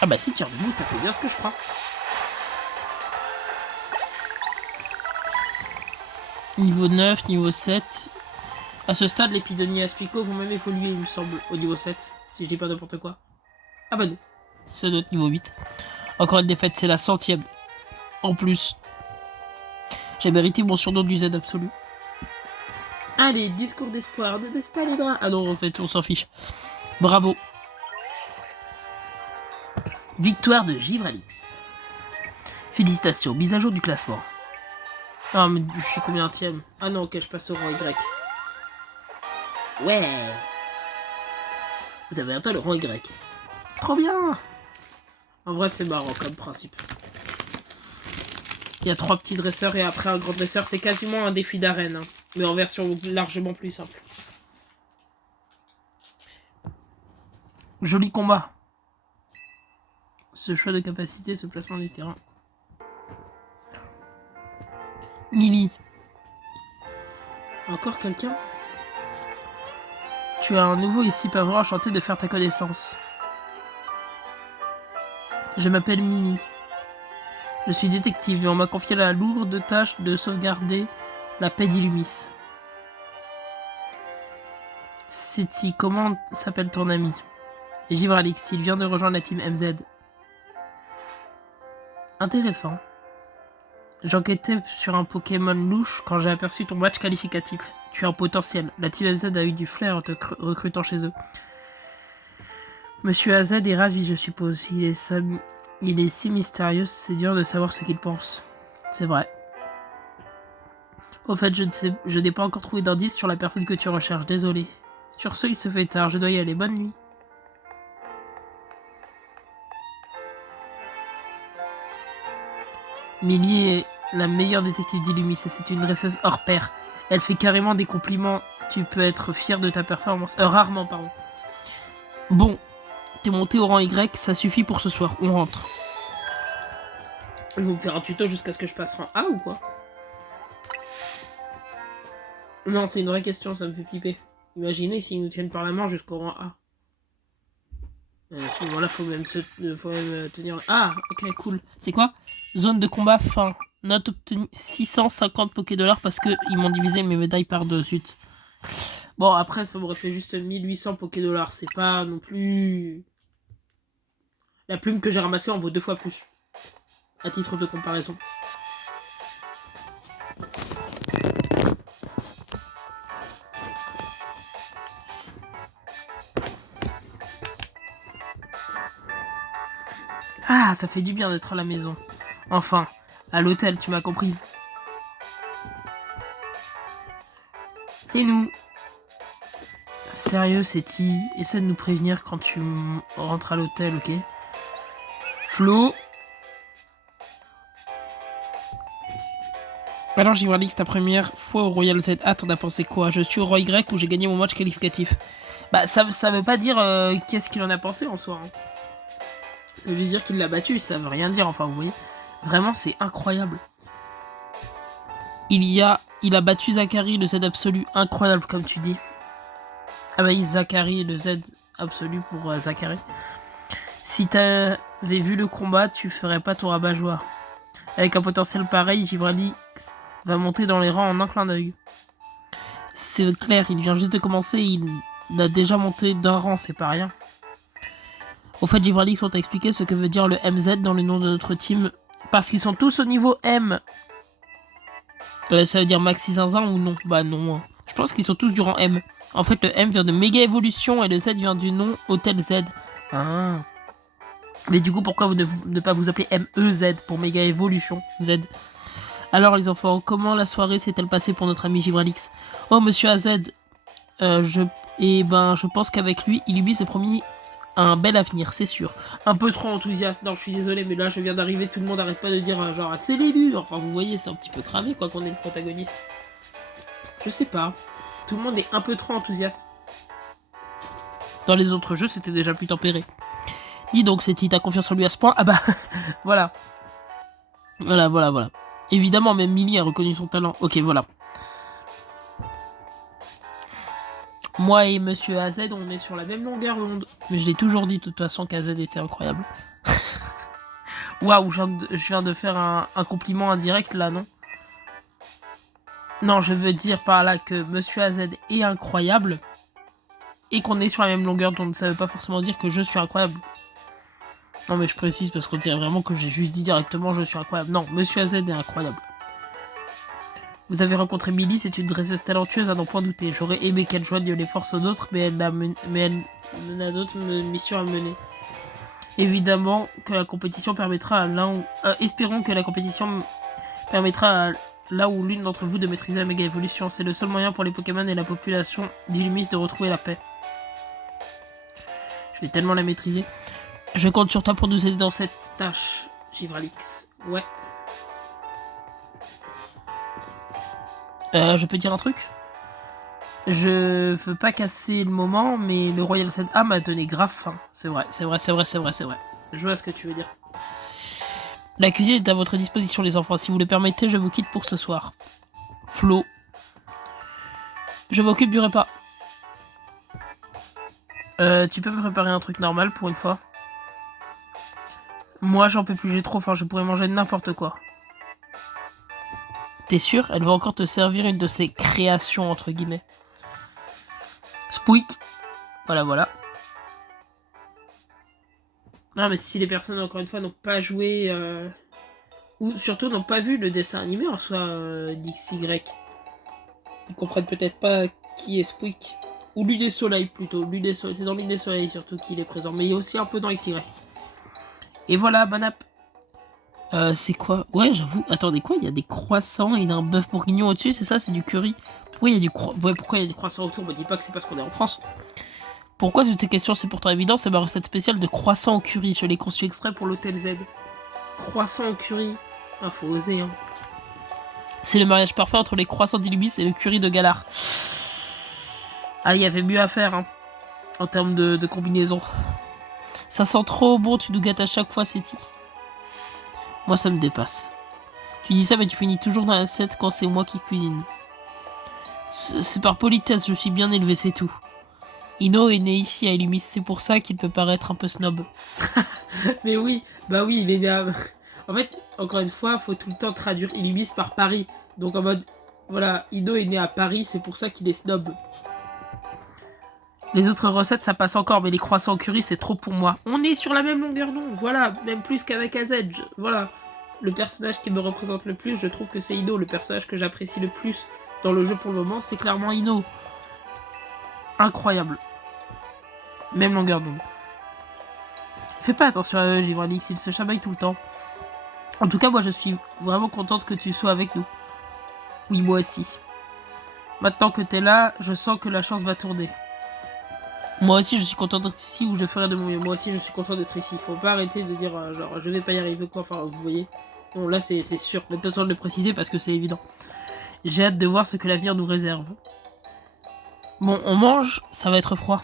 Ah bah si, tir debout, ça fait bien ce que je crois. Niveau 9, niveau 7... À ce stade, l'épidémie et Aspico vont même évoluer, il me semble, au niveau 7, si je dis pas n'importe quoi. Ah bah non, c'est notre niveau 8. Encore une défaite, c'est la 100e. En plus, j'ai mérité mon surnom du Z absolu. Allez, discours d'espoir, ne baisse pas les bras. Ah non, en fait, on s'en fiche. Bravo. Victoire de Givralix. Félicitations, mise à jour du classement. Ah, mais je suis combien-tième? Ah non, ok, je passe au rang Y. Ouais. Vous avez atteint le rang Y. Trop bien. En vrai, c'est marrant comme principe. Il y a 3 petits dresseurs et après un grand dresseur. C'est quasiment un défi d'arène. Hein, mais en version largement plus simple. Joli combat. Ce choix de capacité, ce placement du terrain. Mimi. Encore quelqu'un? Tu as un nouveau ici, Pavron, enchanté de faire ta connaissance. Je m'appelle Mimi. Je suis détective et on m'a confié la lourde tâche de sauvegarder la paix d'Illumis. C'est-y, comment s'appelle ton ami? Givralix, il vient de rejoindre la team MZ. Intéressant. J'enquêtais sur un Pokémon louche quand j'ai aperçu ton match qualificatif. Tu as un potentiel. La team MZ a eu du flair en te recrutant chez eux. Monsieur AZ est ravi, je suppose. Il est si mystérieux, c'est dur de savoir ce qu'il pense. C'est vrai. Au fait, je n'ai pas encore trouvé d'indice sur la personne que tu recherches, désolé. Sur ce, il se fait tard, je dois y aller, bonne nuit. Millie est la meilleure détective d'Illumis et c'est une dresseuse hors pair. Elle fait carrément des compliments, tu peux être fier de ta performance. Rarement, pardon. Bon, t'es monté au rang Y, ça suffit pour ce soir, on rentre. Ils vont me faire un tuto jusqu'à ce que je passe rang A ou quoi? Non, c'est une vraie question, ça me fait flipper. Imaginez s'ils nous tiennent par la main jusqu'au rang A. À ce moment-là, faut même tenir... Ah, ok, cool. C'est quoi? Zone de combat fin. Note obtenue 650 Pokédollars parce qu'ils m'ont divisé mes médailles par 2. Zut. Bon, après, ça m'aurait fait juste 1800 Pokédollars. C'est pas non plus... La plume que j'ai ramassée en vaut 2 fois plus. À titre de comparaison. Ah, ça fait du bien d'être à la maison. Enfin, à l'hôtel, tu m'as compris. C'est nous. Sérieux, c'est-y. Essaie de nous prévenir quand tu rentres à l'hôtel, ok? Flo, Alors Givralix, ta première fois au Royal Z, t'en as pensé quoi? Je suis au Roy Grec où j'ai gagné mon match qualificatif. Bah ça veut pas dire qu'est-ce qu'il en a pensé en soi. Hein. Ça veut juste dire qu'il l'a battu, ça veut rien dire, enfin vous voyez. Vraiment c'est incroyable. Il a battu Zachary, le Z absolu, incroyable comme tu dis. Ah bah oui, Zachary, le Z absolu pour Zachary. Si t'avais vu le combat, tu ferais pas ton rabat-joie. Avec un potentiel pareil, Givralix va monter dans les rangs en un clin d'œil. C'est clair, il vient juste de commencer, il a déjà monté d'un rang, c'est pas rien. Au fait, Givralix, on t'a expliqué ce que veut dire le MZ dans le nom de notre team, parce qu'ils sont tous au niveau M. Ça veut dire Maxi Zinzin ou non? Bah non. Je pense qu'ils sont tous du rang M. En fait, le M vient de Méga Evolution et le Z vient du nom Hôtel Z. Ah. Mais du coup, pourquoi vous ne pas vous appeler MEZ pour Méga Evolution Z? Alors les enfants, comment la soirée s'est-elle passée pour notre ami Givralix? Oh monsieur AZ, je pense qu'avec lui, Illubi s'est promis un bel avenir, c'est sûr. Un peu trop enthousiaste, non je suis désolé, mais là je viens d'arriver, tout le monde arrête pas de dire genre c'est l'élu, enfin vous voyez, c'est un petit peu cramé quoi qu'on est le protagoniste. Je sais pas, tout le monde est un peu trop enthousiaste. Dans les autres jeux, c'était déjà plus tempéré. Dis donc, c'est-il, t'as confiance en lui à ce point? Ah bah, voilà. Voilà. Évidemment, même Millie a reconnu son talent. Ok, voilà. Moi et Monsieur AZ, on est sur la même longueur d'onde. Mais je l'ai toujours dit de toute façon qu'AZ était incroyable. Waouh, je viens de faire un compliment indirect là, non? Non, je veux dire par là que Monsieur AZ est incroyable et qu'on est sur la même longueur d'onde. Ça veut pas forcément dire que je suis incroyable. Non mais je précise parce qu'on dirait vraiment que j'ai juste dit directement je suis incroyable. Non, Monsieur AZ est incroyable. Vous avez rencontré Millie, c'est une dresseuse talentueuse à n'en point douter. J'aurais aimé qu'elle joigne les forces aux autres, mais elle a d'autres missions à mener. Évidemment que la compétition permettra à l'un ou... espérons que la compétition permettra à l'un ou l'une d'entre vous de maîtriser la méga évolution. C'est le seul moyen pour les Pokémon et la population d'Illumis de retrouver la paix. Je vais tellement la maîtriser. Je compte sur toi pour nous aider dans cette tâche, Givralix. Ouais. Je peux dire un truc? Je veux pas casser le moment, mais le Royal Z-A m'a donné grave faim. C'est vrai. Je vois ce que tu veux dire. La cuisine est à votre disposition, les enfants. Si vous le permettez, je vous quitte pour ce soir. Flo. Je m'occupe du repas. Tu peux me préparer un truc normal pour une fois? Moi, j'en peux plus, j'ai trop faim. Je pourrais manger n'importe quoi. T'es sûr? Elle va encore te servir une de ses créations, entre guillemets. Spouik. Voilà. Non, mais si les personnes, encore une fois, n'ont pas joué... ou surtout n'ont pas vu le dessin animé en soi d'XY. Ils comprennent peut-être pas qui est Spouik. Ou Lune des Soleil, plutôt. C'est dans Lune des Soleil, surtout, qu'il est présent. Mais il est aussi un peu dans XY. Et voilà, bon app. C'est quoi? Ouais, j'avoue. Attendez, quoi? Il y a des croissants et il y a un bœuf bourguignon au-dessus, c'est ça? C'est du curry. Pourquoi il y a des croissants autour? Me dis pas que c'est parce qu'on est en France. Pourquoi toutes ces questions? C'est pourtant évident, c'est ma recette spéciale de croissants au curry. Je l'ai conçue exprès pour l'Hôtel Z. Croissants au curry. Ah, faut oser, hein. C'est le mariage parfait entre les croissants d'Illumis et le curry de Galar. Ah, il y avait mieux à faire, hein. En termes de combinaison. Ça sent trop bon, tu nous gâtes à chaque fois, Seti. Moi, ça me dépasse. Tu dis ça, mais tu finis toujours dans l'assiette quand c'est moi qui cuisine. C'est par politesse, je suis bien élevé, c'est tout. Ino est né ici à Illumis, c'est pour ça qu'il peut paraître un peu snob. Mais oui, bah oui, il est né à... En fait, encore une fois, faut tout le temps traduire Illumis par Paris. Donc en mode, voilà, Ino est né à Paris, c'est pour ça qu'il est snob. Les autres recettes, ça passe encore, mais les croissants au curry, c'est trop pour moi. On est sur la même longueur d'onde, voilà, même plus qu'avec AZ, voilà. Le personnage qui me représente le plus, je trouve que c'est Ino. Le personnage que j'apprécie le plus dans le jeu pour le moment, c'est clairement Ino. Incroyable. Même longueur d'onde. Fais pas attention à eux, Givralix, ils se chamaillent tout le temps. En tout cas, moi, je suis vraiment contente que tu sois avec nous. Oui, moi aussi. Maintenant que t'es là, je sens que la chance va tourner. Moi aussi, je suis content d'être ici ou je ferai de mon mieux. Moi aussi, je suis content d'être ici. Faut pas arrêter de dire genre je vais pas y arriver quoi. Enfin, vous voyez. Bon, là, c'est sûr. Pas besoin de le préciser parce que c'est évident. J'ai hâte de voir ce que l'avenir nous réserve. Bon, on mange, ça va être froid.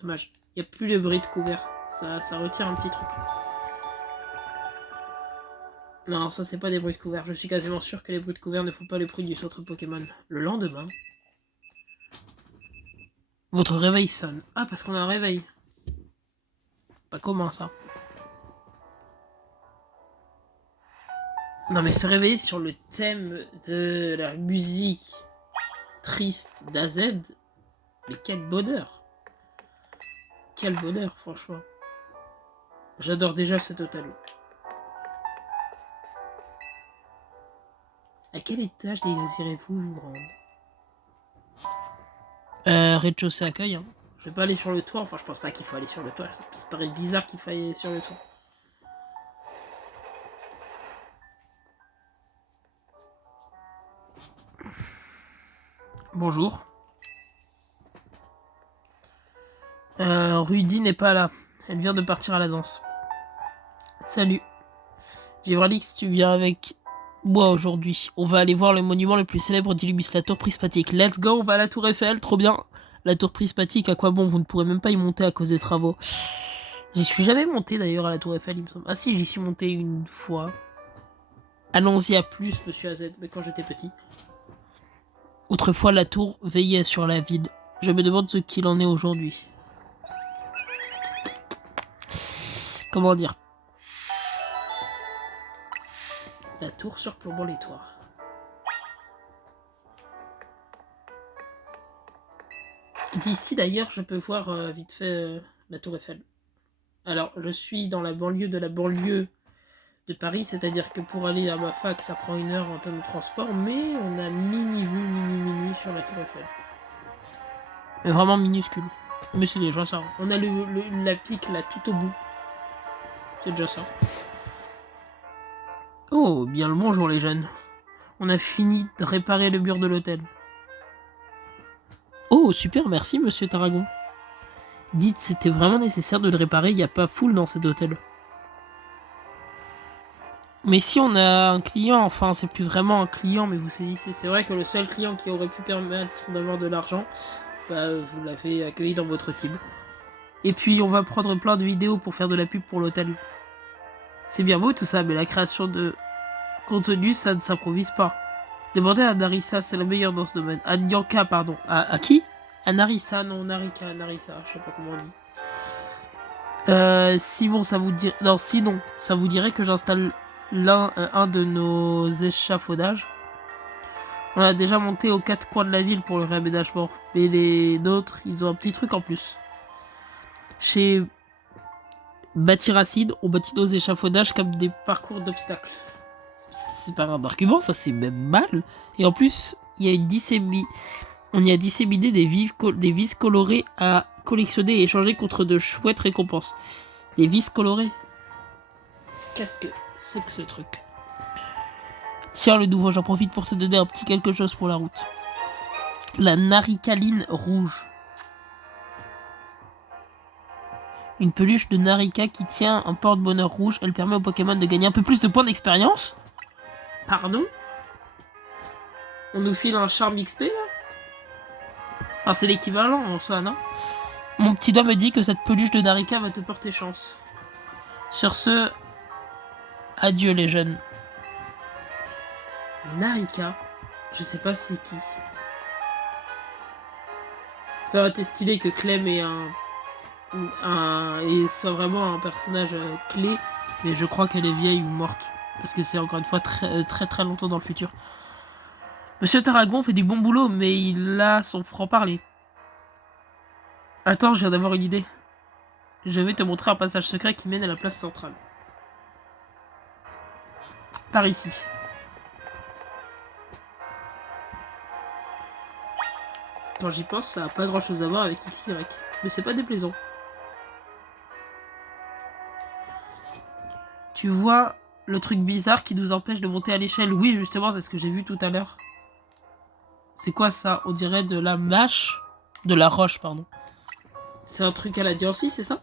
Dommage. Il n'y a plus le bruit de couvert. Ça retire un petit truc. Non, ça c'est pas des bruits de couvert. Je suis quasiment sûr que les bruits de couvert ne font pas le bruit du centre Pokémon. Le lendemain, votre réveil sonne. Ah, parce qu'on a un réveil. Pas commun ça. Non mais se réveiller sur le thème de la musique triste d'AZ, mais quel bonheur. Quel bonheur, franchement. J'adore déjà cet hôtel. À quel étage désirez-vous vous rendre? Rez-de-chaussée accueil. Hein. Je vais pas aller sur le toit. Enfin, je pense pas qu'il faut aller sur le toit. Ça paraît bizarre qu'il faille aller sur le toit. Bonjour. Rudy n'est pas là. Elle vient de partir à la danse. Salut. Givralix, tu viens avec moi aujourd'hui. On va aller voir le monument le plus célèbre d'Illumis, la tour prismatique. Let's go, on va à la tour Eiffel, trop bien. La tour prismatique, à quoi bon? Vous ne pourrez même pas y monter à cause des travaux. J'y suis jamais monté d'ailleurs à la tour Eiffel, il me semble. Ah si, j'y suis monté une fois. Allons-y à plus, monsieur AZ, mais quand j'étais petit. Autrefois, la tour veillait sur la ville. Je me demande ce qu'il en est aujourd'hui. Comment dire? La tour surplombant les toits. D'ici d'ailleurs, je peux voir vite fait la tour Eiffel. Alors, je suis dans la banlieue de de Paris, c'est-à-dire que pour aller à ma fac, ça prend 1 heure en termes de transport, mais on a mini-vue sur la tour Eiffel. Mais vraiment minuscule. Mais c'est déjà ça. On a la pique là tout au bout. C'est déjà ça. Oh, bien le bonjour les jeunes. On a fini de réparer le mur de l'hôtel. Oh, super, merci monsieur Tarragon. Dites, c'était vraiment nécessaire de le réparer, il n'y a pas foule dans cet hôtel. Mais si on a un client, enfin c'est plus vraiment un client, mais vous saisissez, c'est vrai que le seul client qui aurait pu permettre d'avoir de l'argent, bah, vous l'avez accueilli dans votre team. Et puis on va prendre plein de vidéos pour faire de la pub pour l'hôtel. C'est bien beau tout ça, mais la création de contenu, ça ne s'improvise pas. Demandez à Narissa, c'est la meilleure dans ce domaine. À Nyanka, pardon. À qui? À Narissa, non, Narika, Narissa, je sais pas comment on dit. Simon, ça vous dirait... Non, sinon, ça vous dirait que j'installe un de nos échafaudages. On a déjà monté aux 4 coins de la ville pour le réaménagement. Mais les nôtres, ils ont un petit truc en plus. Chez Bâtiracide, on bâtit nos échafaudages comme des parcours d'obstacles. C'est pas un argument, ça c'est même mal. Et en plus, il y a on y a disséminé des vis colorées à collectionner et échanger contre de chouettes récompenses. Des vis colorées. Qu'est-ce que c'est que ce truc? Tiens le nouveau, j'en profite pour te donner un petit quelque chose pour la route. La naricaline rouge. Une peluche de Narika qui tient un porte-bonheur rouge. Elle permet aux Pokémon de gagner un peu plus de points d'expérience. Pardon? On nous file un charme XP là? Enfin c'est l'équivalent en soi, non? Mon petit doigt me dit que cette peluche de Narika va te porter chance. Sur ce, adieu les jeunes. Narika, je sais pas c'est qui. Ça aurait été stylé que Clem ait et soit vraiment un personnage clé, mais je crois qu'elle est vieille ou morte. Parce que c'est encore une fois très longtemps dans le futur. Monsieur Tarragon fait du bon boulot, mais il a son franc-parler. Attends, je viens d'avoir une idée. Je vais te montrer un passage secret qui mène à la place centrale. Par ici. Quand j'y pense, ça n'a pas grand chose à voir avec XY. Mais c'est pas déplaisant. Tu vois le truc bizarre qui nous empêche de monter à l'échelle? Oui, justement, c'est ce que j'ai vu tout à l'heure. C'est quoi ça? On dirait de la mâche. De la roche, pardon. C'est un truc à la Diancie, c'est ça?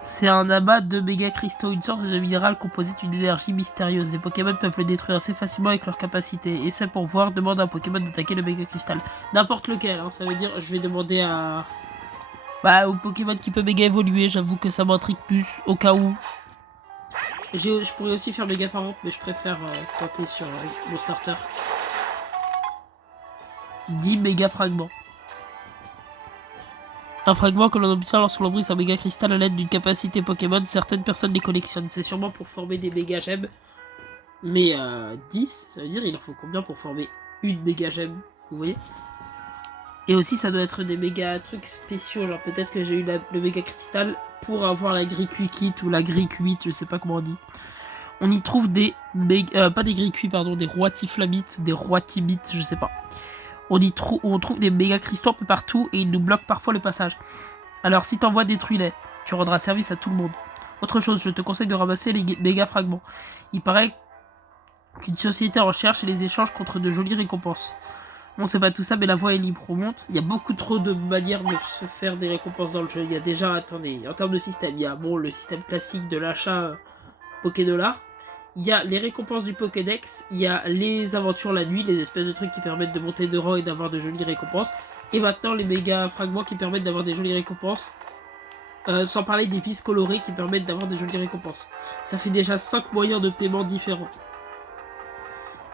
C'est un amas de méga cristaux, une sorte de minéral composé d'une énergie mystérieuse. Les Pokémon peuvent le détruire assez facilement avec leur capacité. Essaie pour voir, demande à un Pokémon d'attaquer le méga cristal. N'importe lequel, hein, ça veut dire je vais demander à... Bah, au Pokémon qui peut méga évoluer, j'avoue que ça m'intrigue plus, au cas où. Je pourrais aussi faire méga farante, mais je préfère tenter sur mon starter. 10 méga fragments. Un fragment que l'on obtient lorsqu'on brise un méga cristal à l'aide d'une capacité Pokémon, certaines personnes les collectionnent. C'est sûrement pour former des méga gemmes. Mais 10, ça veut dire il en faut combien pour former une méga gemme? Vous voyez? Et aussi ça doit être des méga trucs spéciaux. Genre peut-être que j'ai eu le méga cristal pour avoir la grille Quickit ou la grille 8, je sais pas comment on dit. On y trouve des pas des grilles cuits, pardon, des rois tiflamites, des rois timites, je sais pas. On trouve des méga cristaux un peu partout et ils nous bloquent parfois le passage. Alors si t'envoies détruis-les, tu rendras service à tout le monde. Autre chose, je te conseille de ramasser les méga fragments. Il paraît qu'une société en cherche et les échange contre de jolies récompenses. Bon, c'est pas tout ça, mais la voie est libre. On monte. Il y a beaucoup trop de manières de se faire des récompenses dans le jeu. Il y a déjà, attendez, en termes de système, il y a bon, le système classique de l'achat Pokédollar. Il y a les récompenses du Pokédex, il y a les aventures la nuit, les espèces de trucs qui permettent de monter de rang et d'avoir de jolies récompenses. Et maintenant les méga fragments qui permettent d'avoir des jolies récompenses. Sans parler des vis colorées qui permettent d'avoir des jolies récompenses. Ça fait déjà 5 moyens de paiement différents.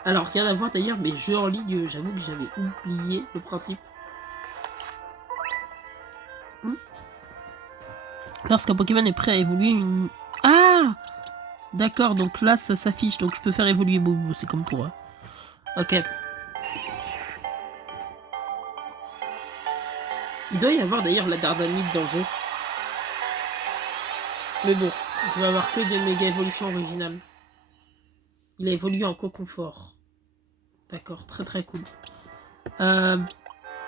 Alors rien à voir d'ailleurs, mais jeux en ligne, j'avoue que j'avais oublié le principe. Lorsqu'un Pokémon est prêt à évoluer, une... Ah! D'accord, donc là ça s'affiche, donc je peux faire évoluer Boubou, c'est comme pour... Ok. Il doit y avoir d'ailleurs la Dardanite dans le jeu. Mais bon, je vais avoir que des méga évolutions originales. Il a évolué en co-confort. D'accord, très très cool.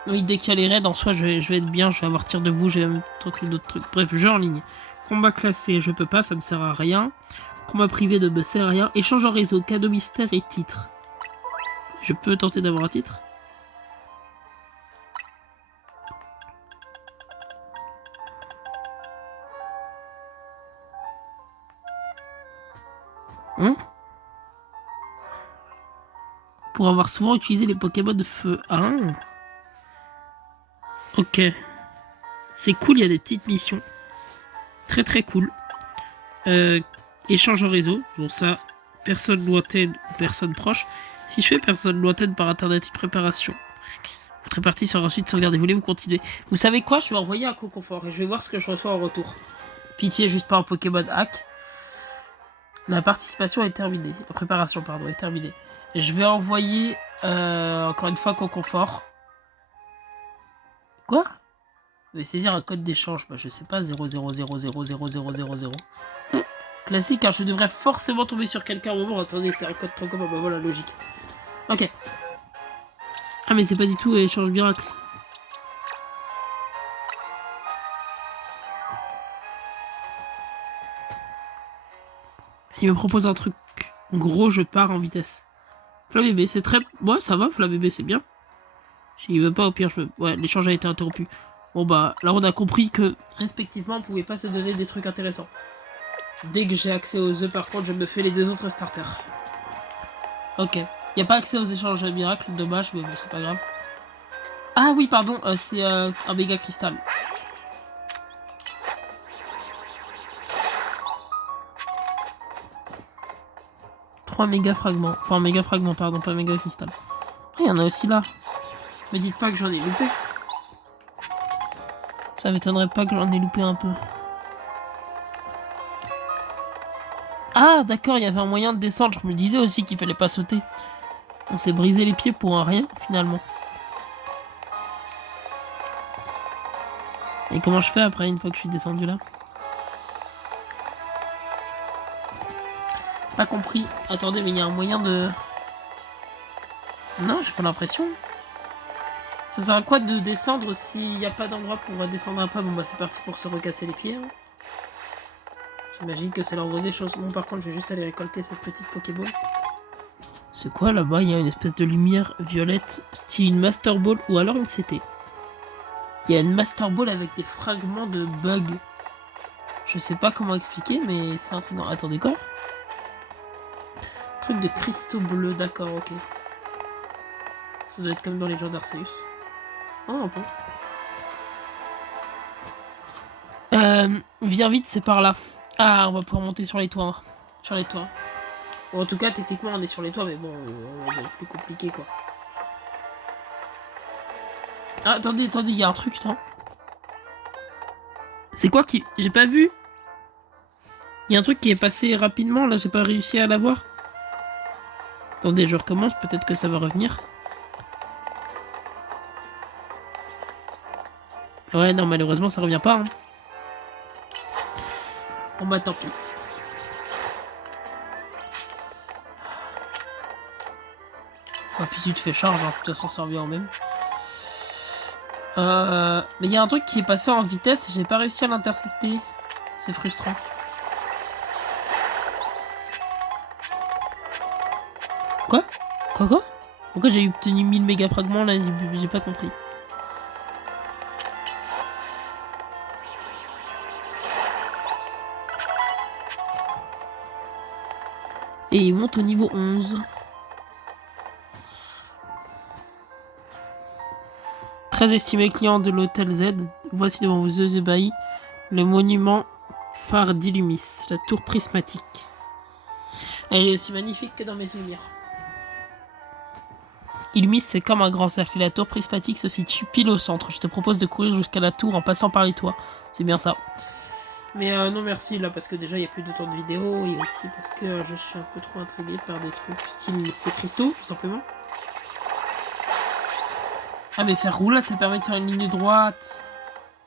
Oui, dès qu'il y a les raids, en soi, je vais être bien, je vais avoir tir debout, je vais même tenter d'autres trucs. Bref, jeu en ligne. Combat classé, je peux pas, ça me sert à rien. Combat privé ne me sert à rien. Échange en réseau, cadeau mystère et titre. Je peux tenter d'avoir un titre? Pour avoir souvent utilisé les Pokémon de feu. Ah. Ok. C'est cool, il y a des petites missions. Très très cool. Échange en réseau. Bon ça, personne lointaine ou personne proche. Si je fais personne lointaine par internet, une préparation. Votre partie sera ensuite sauvegardée. Voulez-vous continuer? Vous savez quoi? Je vais envoyer un co-confort et je vais voir ce que je reçois en retour. Pitié, juste pas un Pokémon hack. La participation est terminée. La préparation, pardon, est terminée. Et je vais envoyer encore une fois co-confort. Quoi? Je vais saisir un code d'échange. Bah, je sais pas, 00000000. Classique, car je devrais forcément tomber sur quelqu'un au moment. Attendez, c'est un code trop commun. Bah voilà, logique. Ok. Ah, mais c'est pas du tout échange miracle. S'il me propose un truc gros, je pars en vitesse. Flabébé, c'est très... Ouais, ça va, Flabébé, c'est bien. S'il veut pas, au pire, je peux... Ouais, l'échange a été interrompu. Bon, bah, là, on a compris que, respectivement, on pouvait pas se donner des trucs intéressants. Dès que j'ai accès aux œufs, par contre, je me fais les 2 autres starters. Ok. Y a pas accès aux échanges miracles, dommage, mais bon, c'est pas grave. Ah oui, pardon, c'est un méga cristal. Méga fragments. Enfin, méga fragments, pardon, pas méga cristal. Après, il y en a aussi là. Me dites pas que j'en ai loupé. Ça m'étonnerait pas que j'en ai loupé un peu. Ah, d'accord, il y avait un moyen de descendre. Je me disais aussi qu'il fallait pas sauter. On s'est brisé les pieds pour un rien, finalement. Et comment je fais après, une fois que je suis descendu là? Pas compris. Attendez, mais il y a un moyen de... Non, j'ai pas l'impression. Ça sert à quoi de descendre s'il n'y a pas d'endroit pour descendre un peu? Bon bah c'est parti pour se recasser les pieds. Hein. J'imagine que c'est l'ordre des choses. Bon par contre je vais juste aller récolter cette petite Pokéball. C'est quoi là-bas? Il y a une espèce de lumière violette, style une Master Ball ou alors une CT. Il y a une Master Ball avec des fragments de bugs. Je sais pas comment expliquer, mais c'est un truc... Non, attendez, quoi? Truc de cristaux bleus, d'accord, ok. Ça doit être comme dans les jeux d'Arceus. Oh, un peu. Viens vite, c'est par là. Ah, on va pouvoir monter sur les toits. Hein. Sur les toits. Bon, en tout cas, techniquement, on est sur les toits, mais bon, c'est plus compliqué, quoi. Ah, attendez, il y a un truc, non? C'est quoi qui... J'ai pas vu. Il y a un truc qui est passé rapidement, là, j'ai pas réussi à l'avoir. Attendez, je recommence, peut-être que ça va revenir. Ouais, non, malheureusement, ça revient pas. Hein. Bon, bah, tant pis. Ah, puis tu te fais charge, hein. De toute façon, ça revient en même. Mais il y a un truc qui est passé en vitesse et j'ai pas réussi à l'intercepter. C'est frustrant. Quoi? Quoi? Pourquoi j'ai obtenu 1000 méga fragments là? J'ai pas compris. Et il monte au niveau 11. Très estimé client de l'hôtel Z, voici devant vos yeux ébahis le monument phare d'Illumis, la tour prismatique. Elle est aussi magnifique que dans mes souvenirs. Illumis, c'est comme un grand cercle et la tour prismatique se situe pile au centre. Je te propose de courir jusqu'à la tour en passant par les toits. C'est bien ça. Mais non merci là parce que déjà il n'y a plus de temps de vidéo et aussi parce que je suis un peu trop intrigué par des trucs style ces cristaux tout simplement. Ah mais faire roulade ça permet de faire une ligne droite.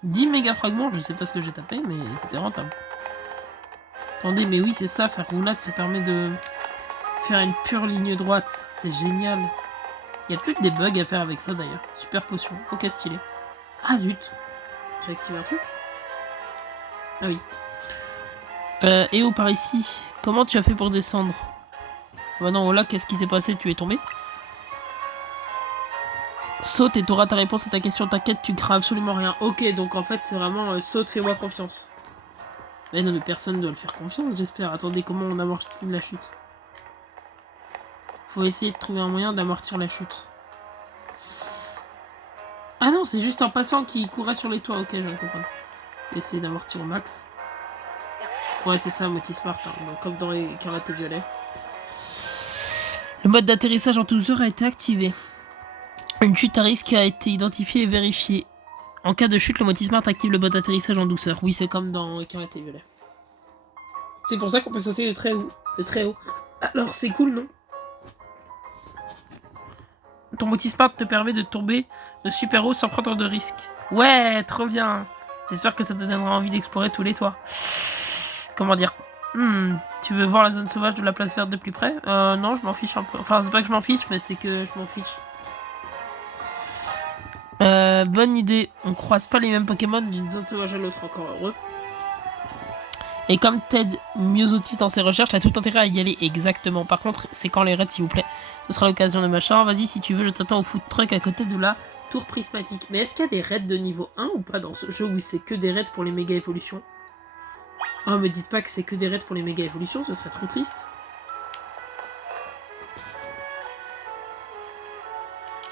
10 méga fragments, je sais pas ce que j'ai tapé mais c'était rentable. Attendez mais oui c'est ça, faire roulade ça permet de faire une pure ligne droite. C'est génial. Il y a peut-être des bugs à faire avec ça d'ailleurs. Super potion, ok stylé. Ah zut. J'ai activé un truc. Ah oui. Éo par ici, comment tu as fait pour descendre? Bah non, oh là, qu'est-ce qui s'est passé? Tu es tombé? Saute et t'auras ta réponse à ta question. T'inquiète, tu crains absolument rien. Ok, donc en fait, c'est vraiment saute, fais-moi confiance. Mais non, mais personne ne doit le faire confiance, j'espère. Attendez, comment on amortit la chute? Faut essayer de trouver un moyen d'amortir la chute. Ah non, c'est juste un passant qui courait sur les toits. Ok, je viens de comprendre. Essayer d'amortir au max. Ouais, c'est ça, Motis Smart, hein. Donc, comme dans les Écarlate Violet. Le mode d'atterrissage en douceur a été activé. Une chute à risque a été identifiée et vérifiée. En cas de chute, le Motis Smart active le mode d'atterrissage en douceur. Oui, c'est comme dans Écarlate Violet. C'est pour ça qu'on peut sauter de très haut. Alors, c'est cool, non? Ton Motis Smart te permet de tomber de super haut sans prendre de risque. Ouais, trop bien. J'espère que ça te donnera envie d'explorer tous les toits. Comment dire? Tu veux voir la zone sauvage de la place verte de plus près? Non, je m'en fiche un peu. Enfin, c'est pas que je m'en fiche, mais c'est que je m'en fiche. Bonne idée. On croise pas les mêmes Pokémon d'une zone sauvage à l'autre, encore heureux. Et comme Ted Myosotis dans ses recherches, t'as tout intérêt à y aller exactement. Par contre, c'est quand les raids, s'il vous plaît. Ce sera l'occasion de machin. Vas-y, si tu veux, je t'attends au food truck à côté de la tour prismatique. Mais est-ce qu'il y a des raids de niveau 1 ou pas dans ce jeu où c'est que des raids pour les méga évolutions? Oh, me dites pas que c'est que des raids pour les méga évolutions, ce serait trop triste.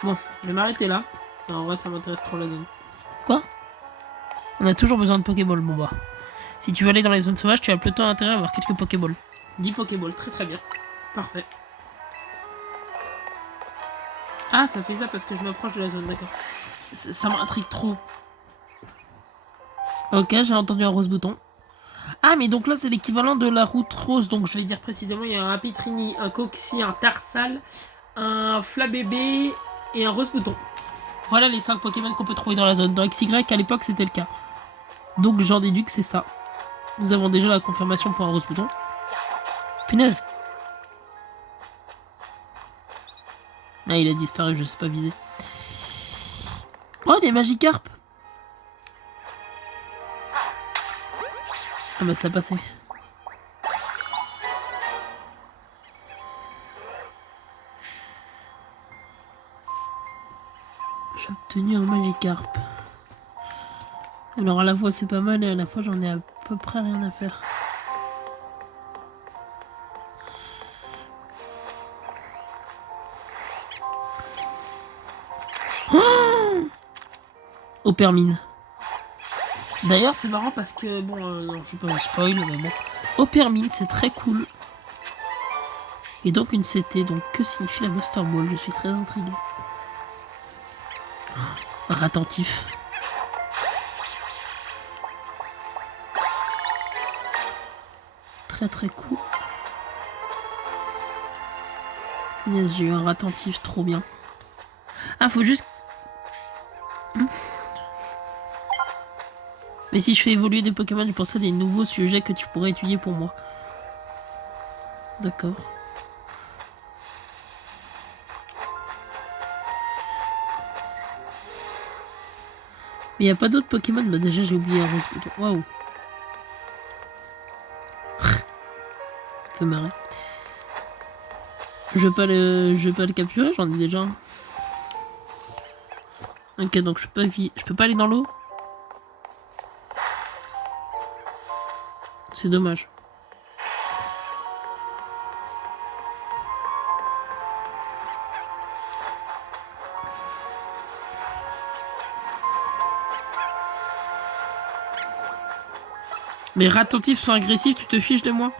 Bon, je vais m'arrêter là. Et en vrai, ça m'intéresse trop la zone. Quoi? On a toujours besoin de Pokéball, bon bah. Si tu veux aller dans les zones sauvages, tu as plutôt intérêt à avoir quelques Pokéballs. 10 Pokéballs, très très bien. Parfait. Ah, ça fait ça parce que je m'approche de la zone, d'accord. Ça m'intrigue trop. Ok, j'ai entendu un rose bouton. Ah, mais donc là, c'est l'équivalent de la route rose. Donc, je vais dire précisément, il y a un Rapitrini, un Coxy, un Tarsal, un Flabébé et un rose bouton. Voilà les 5 Pokémon qu'on peut trouver dans la zone. Dans XY, à l'époque, c'était le cas. Donc, j'en déduis que c'est ça. Nous avons déjà la confirmation pour un rose bouton. Punaise. Ah, il a disparu, je sais pas viser. Oh, des Magikarp. Ah bah ça a passé. J'ai obtenu un Magikarp. Alors à la fois c'est pas mal et à la fois j'en ai à peu près rien à faire. Oh, Opermine. D'ailleurs c'est marrant parce que bon, non, je vais pas vous spoil, mais bon, Opermine c'est très cool. Et donc une CT, donc que signifie la Master Ball? Je suis très intrigué. Attentif. Très cool. Yes, j'ai eu un attentif trop bien. Ah, faut juste... Mais si je fais évoluer des Pokémon, je pense à des nouveaux sujets que tu pourrais étudier pour moi. D'accord. Mais y a pas d'autres Pokémon? Bah déjà j'ai oublié un autre. Waouh. Ça fait marrer. Je vais pas le capturer, j'en ai déjà un. Ok, donc je peux pas aller dans l'eau. C'est dommage. Mais attentifs sont agressifs, tu te fiches de moi?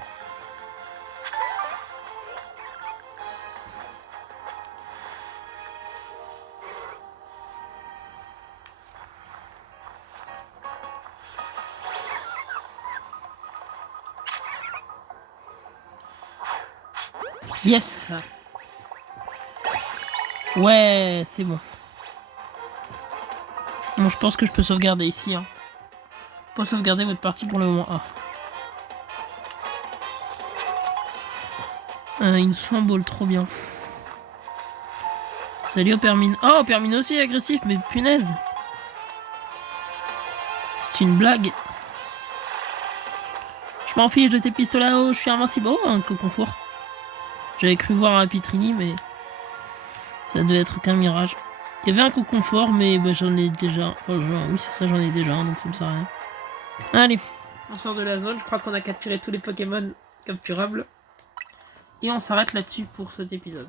Yes. Ouais, c'est bon. Bon, je pense que je peux sauvegarder ici. Hein. Pas sauvegarder votre partie pour le moment. Une Swamble, trop bien. Salut Opermine. Oh, Opermine aussi est agressif, mais punaise. C'est une blague. Je m'en fiche de tes pistolets à eau, je suis invincible. Oh, un coconfort. J'avais cru voir un Pitrini, mais ça devait être qu'un mirage. Il y avait un coconfort, mais bah, j'en ai déjà. Enfin, oui, c'est ça, j'en ai déjà, donc ça me sert à rien. Allez, on sort de la zone. Je crois qu'on a capturé tous les Pokémon capturables. Et on s'arrête là-dessus pour cet épisode.